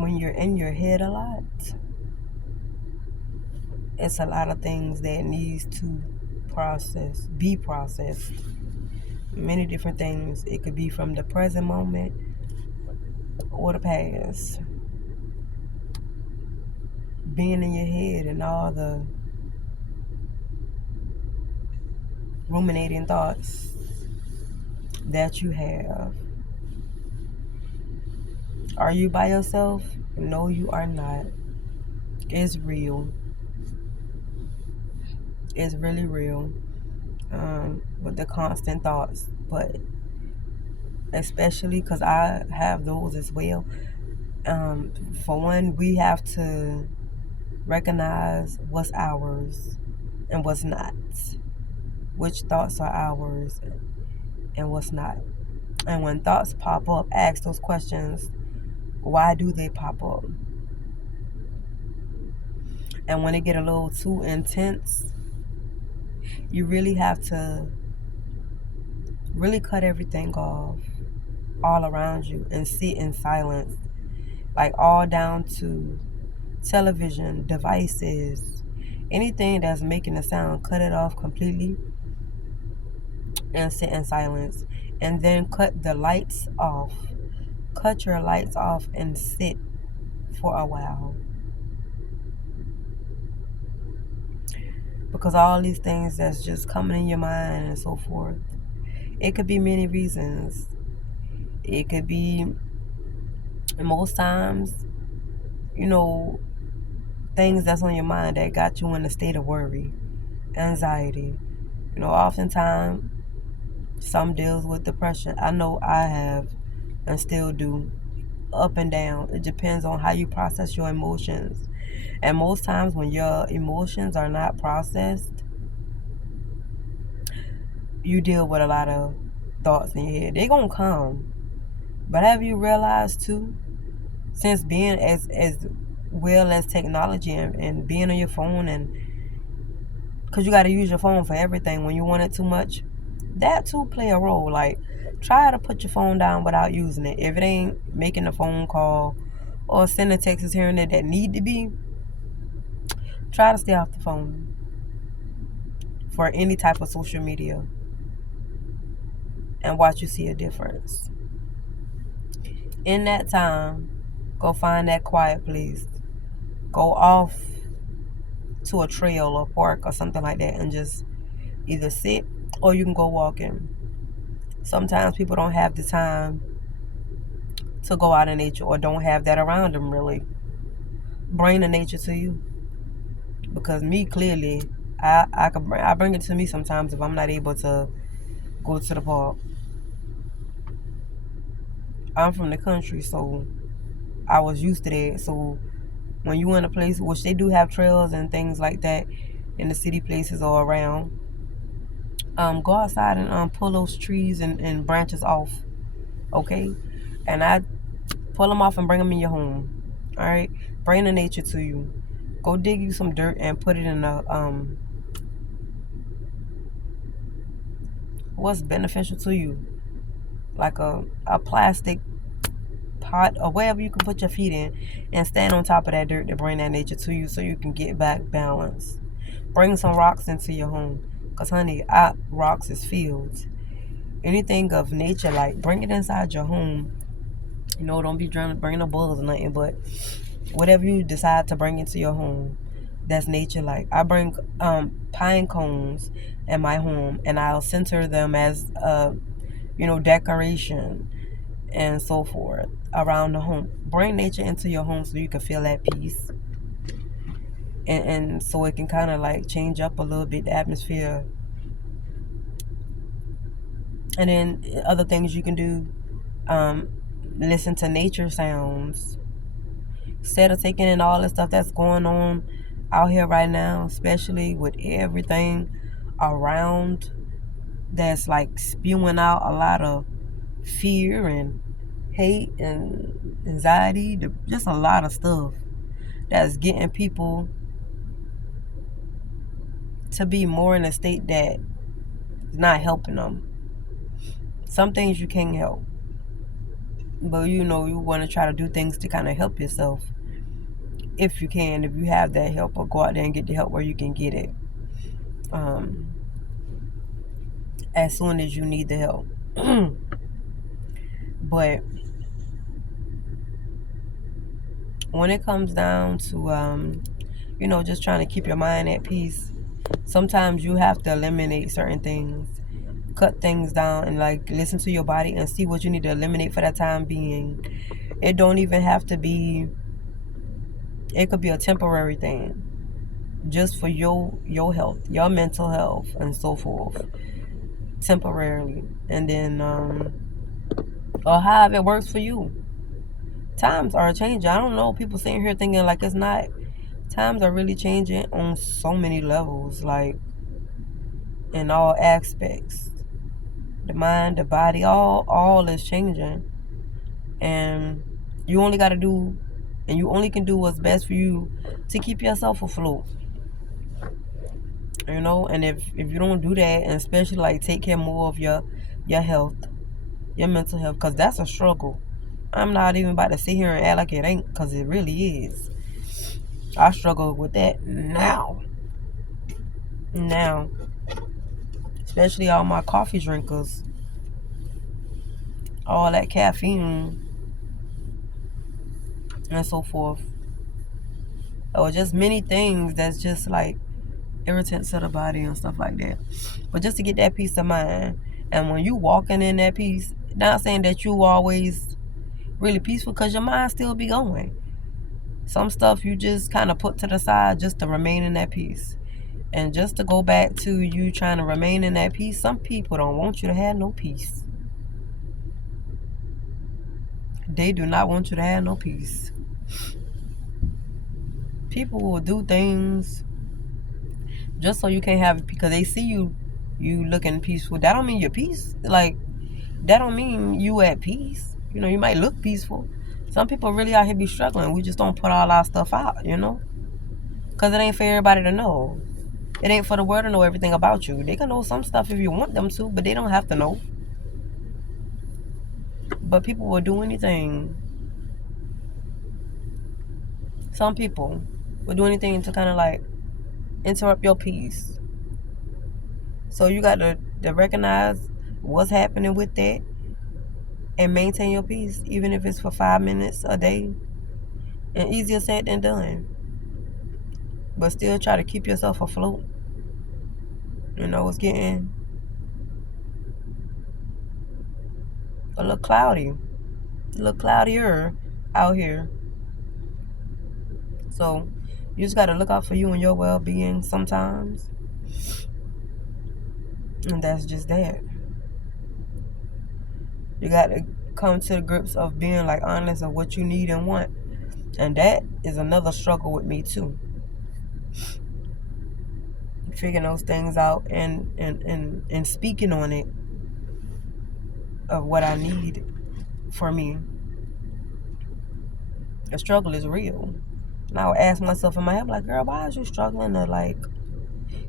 when you're in your head a lot, it's a lot of things that needs to be processed. Many different things. It could be from the present moment or the past. Being in your head and all the ruminating thoughts that you have. Are you by yourself? No, you are not. It's real. It's really real. With the constant thoughts, but especially because I have those as well. For one, we have to recognize what's ours and what's not, which thoughts are ours and what's not. And when thoughts pop up, ask those questions. Why do they pop up? And when it get a little too intense, you really have to really cut everything off all around you and sit in silence, like all down to television, devices, anything that's making a sound, cut it off completely and sit in silence. And then cut the lights off. Cut your lights off and sit for a while. Because all these things that's just coming in your mind and so forth, it could be many reasons. It could be, most times, you know, things that's on your mind that got you in a state of worry, anxiety. Oftentimes, some deals with depression. I know I have and still do, up and down. It depends on how you process your emotions. And most times when your emotions are not processed, you deal with a lot of thoughts in your head. They're going to come. But have you realized too, since being as well as technology and being on your phone, and because you got to use your phone for everything when you want it too much, that too play a role. Like, try to put your phone down without using it. If it ain't making a phone call or sending texts here and there that need to be, try to stay off the phone for any type of social media and watch you see a difference. In that time, go find that quiet place. Go off to a trail or park or something like that and just either sit or you can go walking. Sometimes people don't have the time to go out in nature or don't have that around them really. Bring the nature to you. Because me, clearly, I bring it to me sometimes if I'm not able to go to the park. I'm from the country, so I was used to that. So when you in a place, which they do have trails and things like that in the city places or around, go outside and pull those trees and branches off, okay? And I pull them off and bring them in your home, all right? Bring the nature to you. Go dig you some dirt and put it in a what's beneficial to you, like a plastic pot or wherever you can put your feet in, and stand on top of that dirt to bring that nature to you so you can get back balance. Bring some rocks into your home, because honey, rocks is fields. Anything of nature, like, bring it inside your home. Don't be trying to bring no bugs or nothing, but whatever you decide to bring into your home, that's nature. Like, I bring pine cones in my home, and I'll center them as decoration and so forth around the home. Bring nature into your home so you can feel that peace, and so it can kind of like change up a little bit the atmosphere. And then other things you can do, listen to nature sounds instead of taking in all the stuff that's going on out here right now, especially with everything around that's like spewing out a lot of fear and hate and anxiety, just a lot of stuff that's getting people to be more in a state that is not helping them. Some things you can't help. But you know, you want to try to do things to kind of help yourself if you can, if you have that help, or go out there and get the help where you can get it um, as soon as you need the help. But when it comes down to, you know, just trying to keep your mind at peace, sometimes you have to eliminate certain things, cut things down, and like listen to your body and see what you need to eliminate for that time being. It don't even have to be, it could be a temporary thing just for your health, your mental health, and so forth, temporarily. And then or however it works for you. Times are changing. I don't know, people sitting here thinking like it's not. Times are really changing on so many levels, like in all aspects. The mind, the body, all is changing. And you only gotta do, and you only can do what's best for you to keep yourself afloat. You know, and if you don't do that, and especially like take care more of your health, your mental health, because that's a struggle. I'm not even about to sit here and act like it ain't, because it really is. I struggle with that now, especially all my coffee drinkers, all that caffeine and so forth, or just many things that's just like irritants to the body and stuff like that. But just to get that peace of mind, and when you walking in that peace, not saying that you always really peaceful, because your mind still be going. Some stuff you just kind of put to the side just to remain in that peace. And just to go back to you trying to remain in that peace, some people don't want you to have no peace. They do not want you to have no peace. People will do things just so you can't have it, because they see you looking peaceful. That don't mean you're peace. Like, that don't mean you at peace. You know, you might look peaceful. Some people really out here be struggling. We just don't put all our stuff out, you know? Because it ain't for everybody to know. It ain't for the world to know everything about you. They can know some stuff if you want them to, but they don't have to know. But people will do anything. Some people will do anything to kind of like interrupt your peace. So you got to recognize what's happening with that and maintain your peace, even if it's for 5 minutes a day. And easier said than done. But still try to keep yourself afloat. You know, it's getting a little cloudy, a little cloudier out here. So you just got to look out for you and your well-being sometimes. And that's just that. You got to come to the grips of being like honest of what you need and want. And that is another struggle with me too. Figuring those things out and speaking on it, of what I need for me. The struggle is real. And I would ask myself in my head, like, girl, why is you struggling to like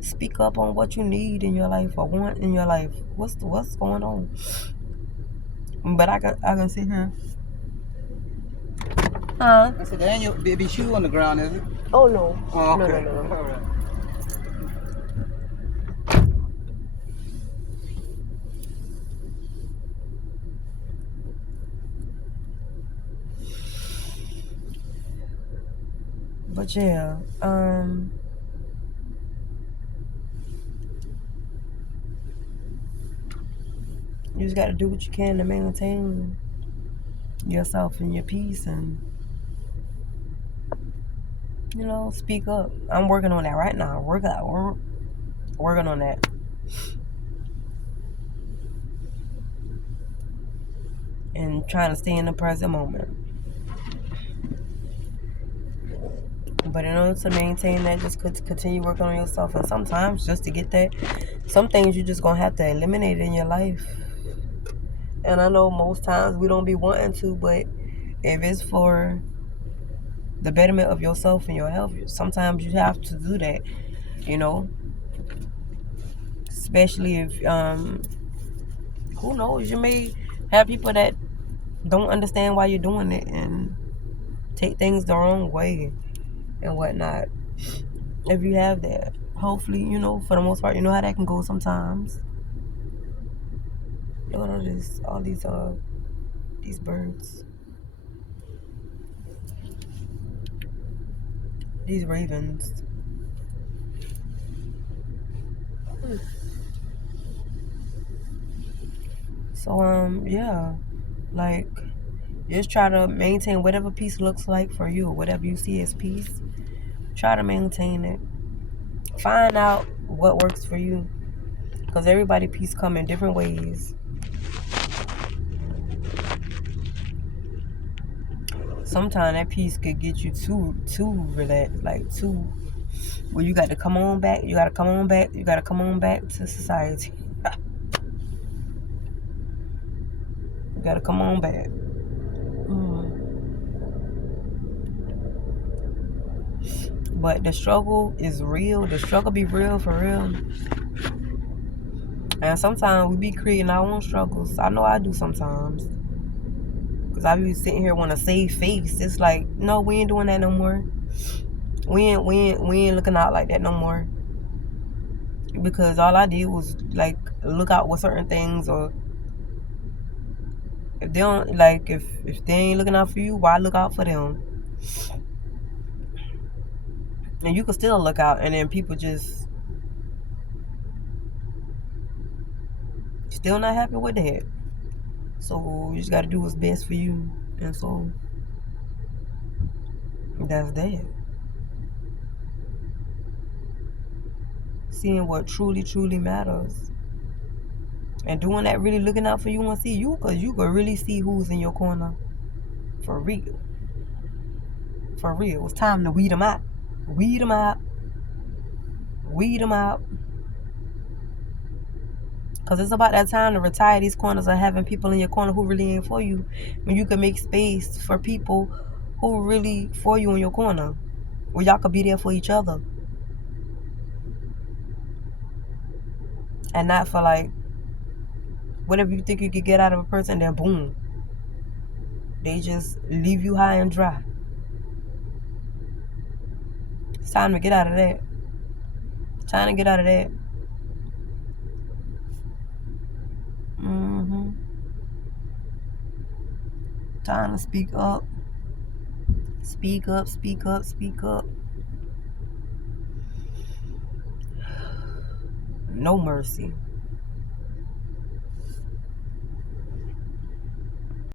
speak up on what you need in your life or want in your life? What's going on? But I can sit here. Huh? I said, that ain't your baby shoe on the ground, is it? Oh no. Oh, okay. No. All right. But yeah, you just gotta do what you can to maintain yourself and your peace, and you know, speak up. I'm working on that right now. We're working on that. And trying to stay in the present moment. But in order to maintain that, just continue working on yourself. And sometimes, just to get that, some things you just gonna have to eliminate in your life. And I know most times we don't be wanting to, but if it's for the betterment of yourself and your health, sometimes you have to do that, you know. Especially if who knows, you may have people that don't understand why you're doing it and take things the wrong way and whatnot. If you have that, hopefully, for the most part, you know how that can go sometimes. Look at all these birds, these ravens. So yeah, like just try to maintain whatever peace looks like for you, whatever you see as peace. Try to maintain it. Find out what works for you, because everybody peace come in different ways. Sometimes that peace could get you too relaxed, like too. Well, you got to come on back. You got to come on back. You got to come on back to society. You got to come on back. Mm. But the struggle is real. The struggle be real for real. And sometimes we be creating our own struggles. I know I do sometimes. Because I be sitting here want to save face. It's like, no, we ain't doing that no more. We ain't looking out like that no more. Because all I did was like look out with certain things, or if they don't like if they ain't looking out for you, why look out for them? And you can still look out, and then people just still not happy with that. So you just got to do what's best for you, and so that's that. Seeing what truly matters, and doing that, really looking out for you and see you, because you can really see who's in your corner for real. For real, it's time to weed them out. Weed them out. Weed them out. Because it's about that time to retire these corners of having people in your corner who really ain't for you. When you can make space for people who really for you in your corner. Where y'all could be there for each other. And not for like, whatever you think you could get out of a person, then boom. They just leave you high and dry. It's time to get out of that. Time to get out of that. Mm-hmm. Time to speak up. Speak up, speak up, speak up. No mercy.